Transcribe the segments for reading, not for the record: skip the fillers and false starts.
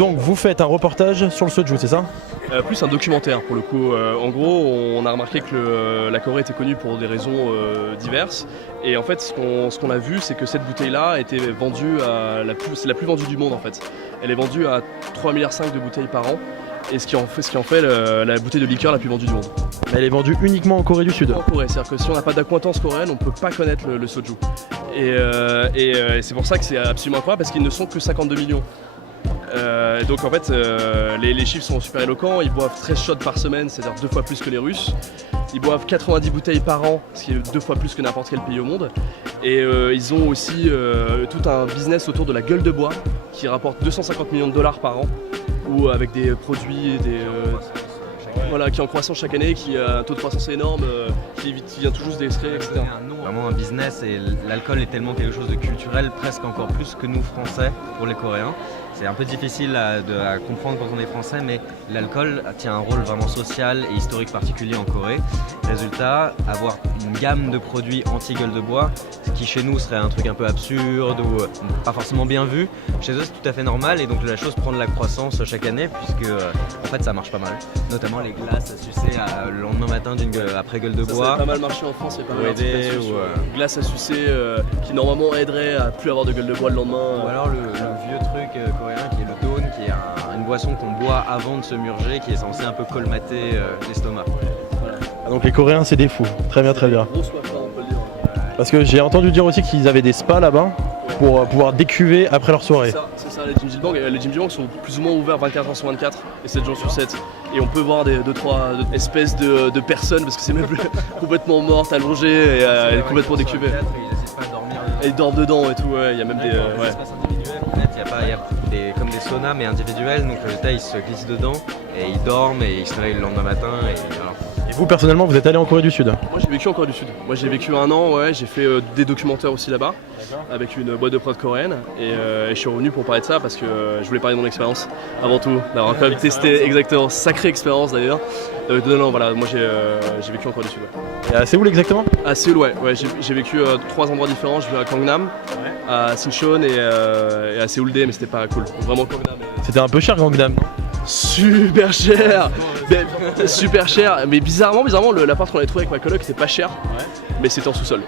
Donc vous faites un reportage sur le soju, c'est ça? Plus un documentaire pour le coup. En gros, on a remarqué que la Corée était connue pour des raisons diverses. Et en fait, ce qu'on a vu, c'est que cette bouteille-là était vendue c'est la plus vendue du monde en fait. Elle est vendue à 3,5 milliards de bouteilles par an. Et ce qui en fait la bouteille de liqueur la plus vendue du monde. Mais elle est vendue uniquement en Corée du Sud. En Corée, c'est-à-dire que si on n'a pas d'acquaintance coréenne, on ne peut pas connaître le soju. Et c'est pour ça que c'est absolument incroyable parce qu'ils ne sont que 52 millions. Donc en fait les chiffres sont super éloquents, ils boivent 13 shots par semaine, c'est-à-dire 2 fois plus que les Russes. Ils boivent 90 bouteilles par an, ce qui est 2 fois plus que n'importe quel pays au monde. Et ils ont aussi tout un business autour de la gueule de bois qui rapporte 250 millions de dollars par an, ou avec des produits voilà, qui est en croissance chaque année, qui a un taux de croissance énorme, qui vient tout juste d'extraire, etc. Vraiment un business, et l'alcool est tellement quelque chose de culturel, presque encore plus que nous Français pour les Coréens. C'est un peu difficile à comprendre quand on est français, mais l'alcool tient un rôle vraiment social et historique particulier en Corée. Résultat, avoir une gamme de produits anti-gueule de bois, ce qui chez nous serait un truc un peu absurde ou pas forcément bien vu, chez eux c'est tout à fait normal, et donc la chose prend de la croissance chaque année, puisque en fait ça marche pas mal. Notamment les glaces à sucer le lendemain matin après gueule de bois. Ça a pas mal marché en France, et pas mal glace à sucer qui normalement aiderait à plus avoir de gueule de bois le lendemain. Ou alors le vieux truc coréen qui est le dawn, qui est une boisson qu'on boit avant de se murger, qui est censé un peu colmater l'estomac. Voilà. Ah, donc les Coréens c'est des fous, très bien très bien. Gros soif là, on peut le dire. Parce que j'ai entendu dire aussi qu'ils avaient des spas là-bas pour pouvoir décuver après leur soirée. C'est ça, les Jim Jilbang. Les Jim Jilbang sont plus ou moins ouverts 24 h sur 24 et 7 jours sur 7. Et on peut voir 2-3 espèces de personnes, parce que c'est même complètement mortes, allongées et complètement décuvées. Ils essaient pas de dormir. Et ils dorment dedans et tout, ouais. Il y a même des espaces individuels. En fait, il y a comme des saunas mais individuels, donc le résultat ils se glissent dedans et ils dorment et ils se réveillent le lendemain matin. Et voilà. Et vous personnellement vous êtes allé en Corée du Sud? Moi j'ai vécu en Corée du Sud. Moi j'ai vécu 1 an, ouais, j'ai fait des documentaires aussi là-bas avec une boîte de prod coréenne, et je suis revenu pour parler de ça parce que je voulais parler de mon expérience avant tout, d'avoir quand même testé, exactement, sacrée expérience d'ailleurs. Non, voilà, moi j'ai vécu en Corée du Sud. Ouais. Et à Séoul exactement? À Séoul, ouais, j'ai vécu 3 endroits différents. J'ai vécu à Gangnam, à Sinchon et à Séouldae, mais c'était pas cool. Vraiment Gangnam. C'était un peu cher Gangnam. Super cher, super cher, mais bizarrement l'appart qu'on avait trouvé avec ma coloc était pas cher, mais c'était en sous-sol.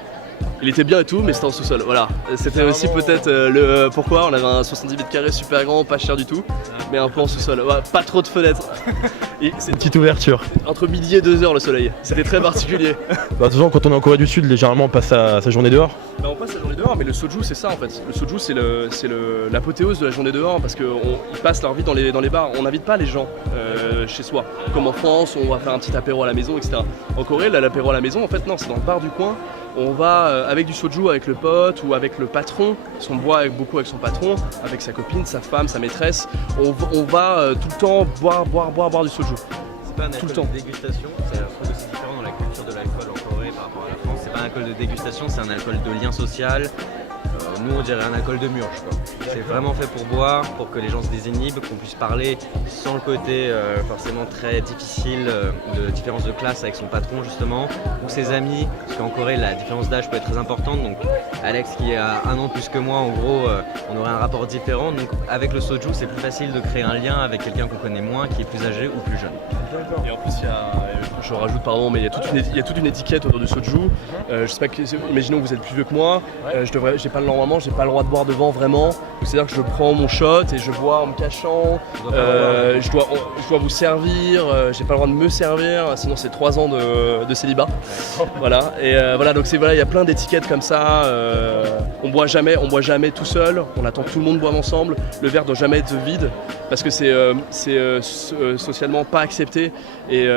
Il était bien et tout, mais c'était en sous-sol, voilà. C'était aussi peut-être pourquoi on avait un 70 mètres carrés super grand, pas cher du tout, mais un peu en sous-sol, ouais, pas trop de fenêtres. C'est une petite ouverture. Entre midi et 2h le soleil, c'était très particulier. Bah, de toute façon, quand on est en Corée du Sud, généralement on passe sa journée dehors. Bah, on passe la journée dehors, mais le soju c'est ça en fait. Le soju c'est l'apothéose de la journée dehors, parce qu'ils passent leur vie dans les bars. On n'invite pas les gens chez soi. Comme en France, on va faire un petit apéro à la maison, etc. En Corée, l'apéro à la maison, en fait non, c'est dans le bar du coin. On va avec du soju avec le pote ou avec le patron, parce qu'on boit beaucoup avec son patron, avec sa copine, sa femme, sa maîtresse. On va tout le temps boire du soju. C'est pas un alcool de dégustation, c'est un truc aussi différent dans la culture de l'alcool en Corée par rapport à la France. C'est pas un alcool de dégustation, c'est un alcool de lien social. Nous on dirait un alcool de murge, quoi. C'est vraiment fait pour boire, pour que les gens se désinhibent, qu'on puisse parler sans le côté forcément très difficile de différence de classe avec son patron justement, ou ses amis, parce qu'en Corée la différence d'âge peut être très importante. Donc Alex qui a 1 an plus que moi, en gros on aurait un rapport différent, donc avec le soju c'est plus facile de créer un lien avec quelqu'un qu'on connaît moins, qui est plus âgé ou plus jeune. Et en plus je rajoute pardon, mais il y a toute une étiquette autour du soju. Je sais pas, imaginons que vous êtes plus vieux que moi, normalement j'ai pas le droit de boire devant vraiment, c'est-à-dire que je prends mon shot et je bois en me cachant, je dois vous servir, j'ai pas le droit de me servir, sinon c'est 3 ans de célibat. Voilà, et voilà, donc il y a plein d'étiquettes comme ça. On boit jamais tout seul, on attend que tout le monde boive ensemble, le verre doit jamais être vide parce que c'est socialement pas accepté, et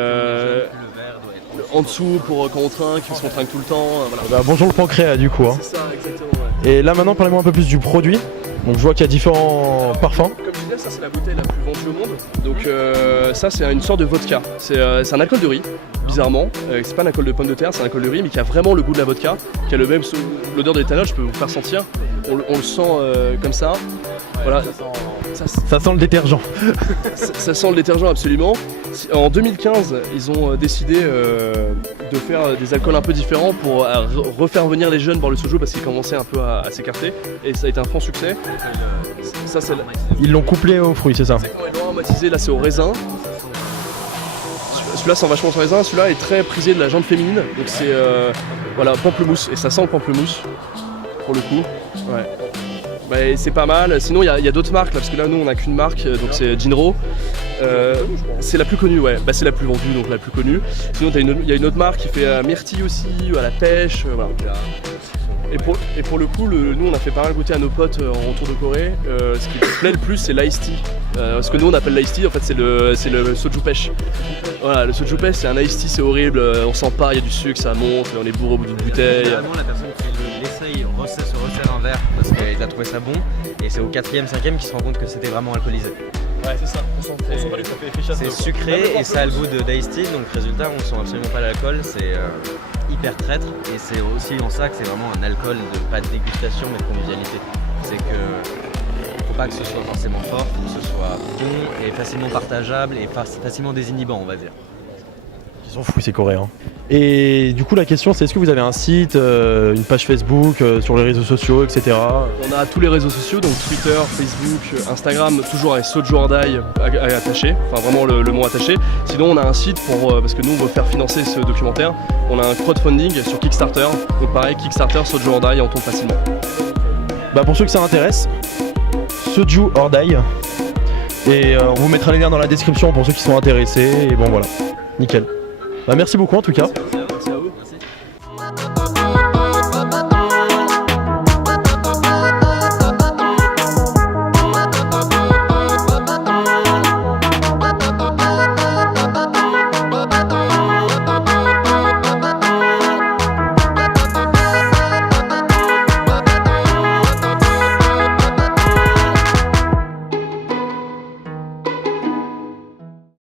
en dessous pour quand on trinque, parce qu'on trinque tout le temps. Voilà. Bah, bonjour le pancréas du coup. Hein. C'est ça, exactement. Ouais. Et là maintenant parlez-moi un peu plus du produit. Donc je vois qu'il y a différents parfums. Comme je disais, ça c'est la bouteille la plus vendue au monde. Donc ça c'est une sorte de vodka. C'est un alcool de riz, bizarrement. C'est pas un alcool de pomme de terre, c'est un alcool de riz, mais qui a vraiment le goût de la vodka, qui a l'odeur de l'éthanol, je peux vous faire sentir. On le sent comme ça. Voilà. Ça sent le détergent. Ça sent le détergent absolument. En 2015, ils ont décidé de faire des alcools un peu différents pour refaire venir les jeunes boire le soju parce qu'ils commençaient un peu à s'écarter et ça a été un franc succès. Ça, c'est Ils l'ont couplé aux fruits, c'est ça? exactement, ils l'ont aromatisé, là c'est au raisin. Celui-là sent vachement sur raisin, celui-là est très prisé de la jante féminine, donc c'est voilà, pamplemousse, et ça sent le pamplemousse pour le coup. Ouais. Bah, c'est pas mal, sinon il y a d'autres marques là, parce que là nous on a qu'une marque, donc c'est Jinro. C'est la plus connue, ouais, bah, c'est la plus vendue, donc la plus connue. Sinon il y a une autre marque qui fait myrtille aussi, à la pêche, voilà. Et pour le coup, nous on a fait pas mal goûter à nos potes en retour de Corée. Ce qui plaît le plus c'est l'ice tea. Ce que nous on appelle l'ice tea, en fait c'est le soju pêche. Voilà, le soju pêche c'est un ice tea, c'est horrible, on sent pas, il y a du sucre, ça monte, on est bourré au bout d'une bouteille. Vraiment la personne qui l'essaye se resserre un verre parce qu'il a trouvé ça bon et c'est au 4e, 5e qu'il se rend compte que c'était vraiment alcoolisé. Ouais c'est ça, on sent pas du café efficace. C'est sucré et ça a le goût d'ice tea, donc résultat on sent absolument pas l'alcool, c'est hyper traître et c'est aussi en ça que c'est vraiment un alcool pas de dégustation mais de convivialité. C'est que faut pas que ce soit forcément fort, faut que ce soit bon et facilement partageable et facilement désinhibant on va dire. Ils sont fous ces Coréens. Et du coup la question c'est est-ce que vous avez un site, une page Facebook, sur les réseaux sociaux, etc. On a tous les réseaux sociaux, donc Twitter, Facebook, Instagram, toujours avec Soju Ordai attaché, enfin vraiment le mot attaché. Sinon on a un site parce que nous on veut faire financer ce documentaire, on a un crowdfunding sur Kickstarter, donc pareil Kickstarter, Soju Ordai, on tombe facilement. Bah pour ceux que ça intéresse, Soju Ordai. Et on vous mettra les liens dans la description pour ceux qui sont intéressés. Et bon voilà, nickel. Bah merci beaucoup en tout cas.